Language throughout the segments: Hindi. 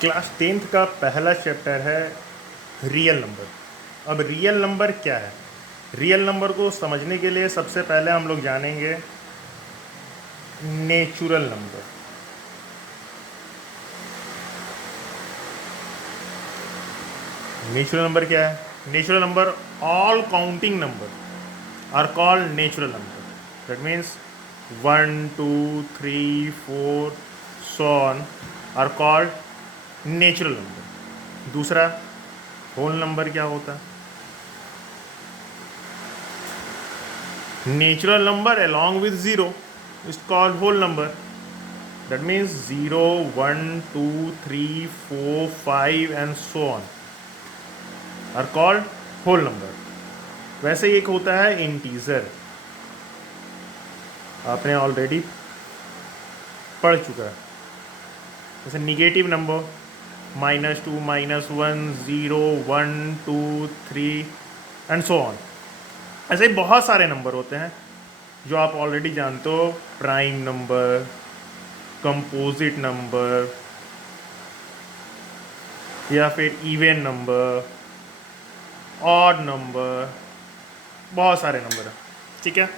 क्लास 10th का पहला चैप्टर है रियल नंबर। अब रियल नंबर क्या है? रियल नंबर को समझने के लिए सबसे पहले हम लोग जानेंगे नेचुरल नंबर। नेचुरल नंबर क्या है? Natural number, all counting number are called natural number. That means 1 2 3 4 so on are called natural number. दूसरा, होल नंबर क्या होता है? Natural number along with 0 is called whole number. That means 0, 1, 2, 3, 4, 5 and so on are called whole number. वैसे एक होता है इंटीजर, आपने ऑलरेडी पढ़ चुका है। जैसे negative number -2, -1, 0, 1, 2, 3 and so on. ऐसे ही बहुत सारे नंबर होते हैं जो आप ऑलरेडी जानते हो। प्राइम नंबर, कंपोजिट नंबर या फिर इवन नंबर, ऑड नंबर, बहुत सारे नंबर हैं। ठीक है,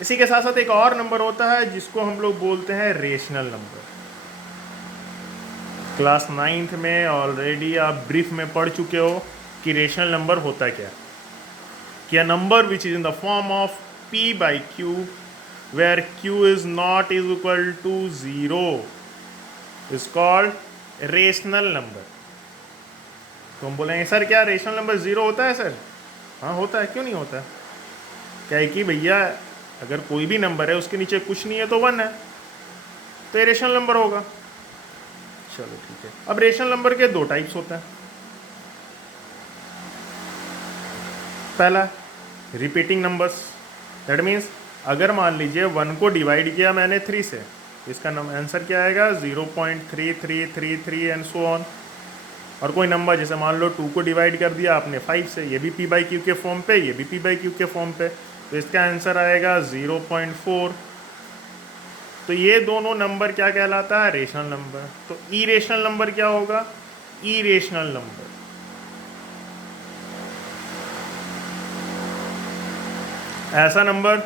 इसी के साथ साथ एक और नंबर होता है जिसको हम लोग बोलते हैं रेशनल नंबर। क्लास 9th में ऑलरेडी आप ब्रीफ में पढ़ चुके हो कि रेशनल नंबर होता क्या है। कि a number which is in the form of p by q where q is not is equal to 0 is called rational number. तो हम बोलेंगे सर क्या रेशनल नंबर 0 होता है? सर हाँ होता है, क्यों नहीं होता है? क्या है कि भैया अगर कोई भी नंबर है उसके नीचे कुछ नहीं है तो 1 है, तो ये रेशनल नंबर होगा। चलो ठीक है। अब रेशनल नंबर के दो टाइप्स होते हैं। पहला, रिपीटिंग नंबर्स। दैट मीन्स अगर मान लीजिए 1 को डिवाइड किया मैंने 3 से, इसका आंसर क्या आएगा? 0.3333 एंड सो ऑन। और कोई नंबर जैसे मान लो 2 को डिवाइड कर दिया आपने 5 से, ये भी p बाई क्यू के फॉर्म पे, ये भी p बाई क्यू के फॉर्म पे, तो इसका आंसर आएगा 0.4। तो ये दोनों नंबर क्या कहलाता है? Rational number. तो इरेशनल नंबर क्या होगा? इरेशनल नंबर ऐसा नंबर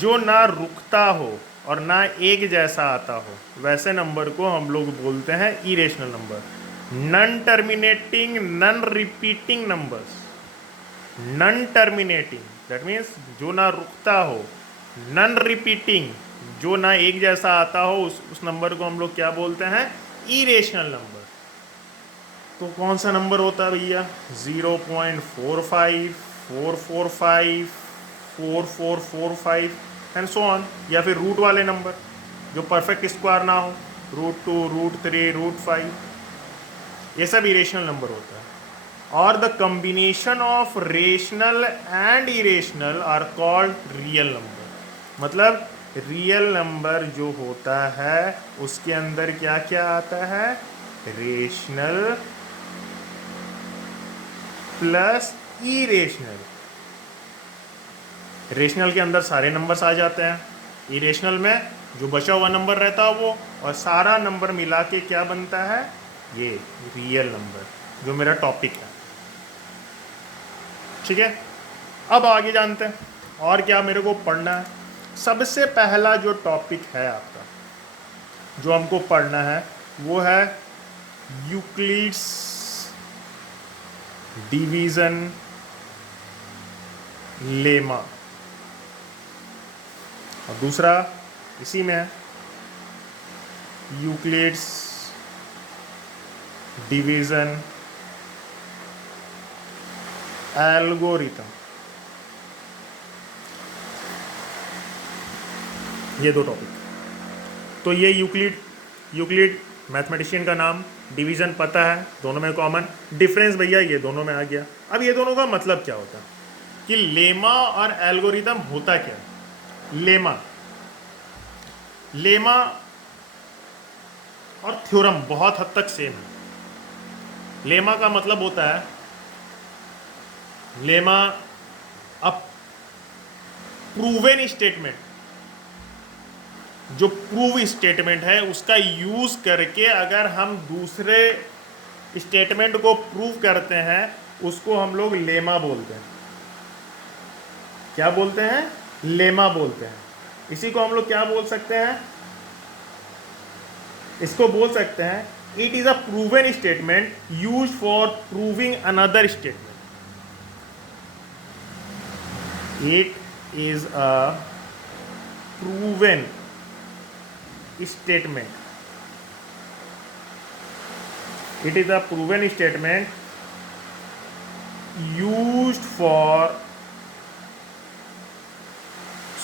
जो ना रुकता हो और ना एक जैसा आता हो, वैसे नंबर को हम लोग बोलते हैं irrational number. Non terminating, non repeating numbers. Non terminating that means जो ना रुकता हो, नन रिपीटिंग जो ना एक जैसा आता हो, उस नंबर को हम लोग क्या बोलते हैं? Irrational number. तो कौन सा नंबर होता है भैया? 0.45, 445, 4445 एंड सो ऑन। या फिर रूट वाले नंबर जो परफेक्ट स्क्वायर ना हो, √2, √3, √5, ये सब इरेशनल नंबर होता है। और the combination of rational and irrational are called real number. मतलब रियल नंबर जो होता है उसके अंदर क्या क्या आता है? Rational plus irrational. रेशनल के अंदर सारे नंबर्स आ जाते हैं, इरेशनल में जो बचा हुआ नंबर रहता है वो, और सारा नंबर मिला के क्या बनता है? ये रियल नंबर, जो मेरा टॉपिक है। ठीक है, अब आगे जानते हैं और क्या मेरे को पढ़ना है। सबसे पहला जो टॉपिक है आपका जो हमको पढ़ना है वो है यूक्लिड्स डिवीजन लेमा, और दूसरा इसी में है यूक्लिड्स डिवीजन एल्गोरिथम। ये दो टॉपिक। तो ये यूक्लिड मैथमेटिशियन का नाम, डिवीज़न पता है, दोनों में कॉमन। डिफरेंस भैया ये दोनों में आ गया। अब ये दोनों का मतलब क्या होता है कि लेमा और एल्गोरिथम होता क्या है? लेमा और थ्योरम बहुत हद तक सेम है। लेमा का मतलब होता है, लेमा अ प्रूवन स्टेटमेंट जो प्रूव स्टेटमेंट है उसका यूज़ करके अगर हम दूसरे स्टेटमेंट को प्रूव करते हैं उसको हम लोग लेमा बोलते हैं। क्या बोलते हैं? लेमा बोलते हैं। इसी को हम लोग क्या बोल सकते हैं? इसको बोल सकते हैं it is a proven statement use for proving another statement. It is a proven statement, it is a proven statement used for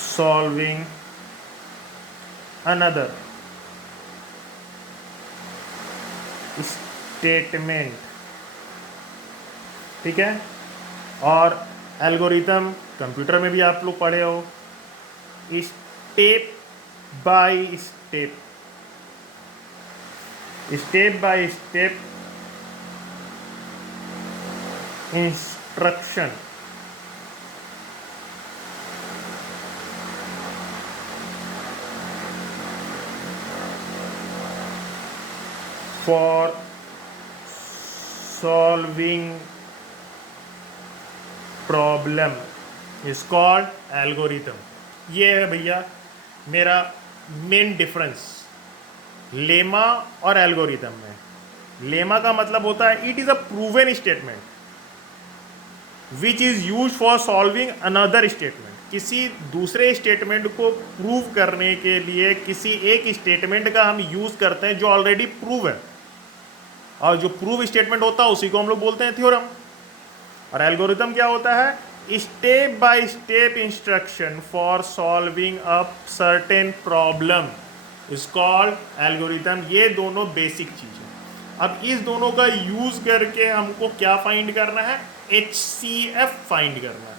solving another statement। ठीक है। और एल्गोरिथम कंप्यूटर में भी आप लोग पढ़े हो, step by step, step by step instruction for solving problem is called algorithm. ये है भैया मेरा मेन डिफरेंस लेमा और एल्गोरिथम में। लेमा का मतलब होता है it is a proven statement which is use for solving another statement. किसी दूसरे स्टेटमेंट को प्रूव करने के लिए किसी एक स्टेटमेंट का हम यूज करते हैं जो ऑलरेडी प्रूव है, और जो प्रूव स्टेटमेंट होता है उसी को हम लोग बोलते हैं थ्योरम। और एल्गोरिथम क्या होता है? Step by step instruction for solving a certain problem is called algorithm. ये दोनों बेसिक चीज है। अब इस दोनों का यूज करके हमको क्या फाइंड करना है? HCF फाइंड करना है।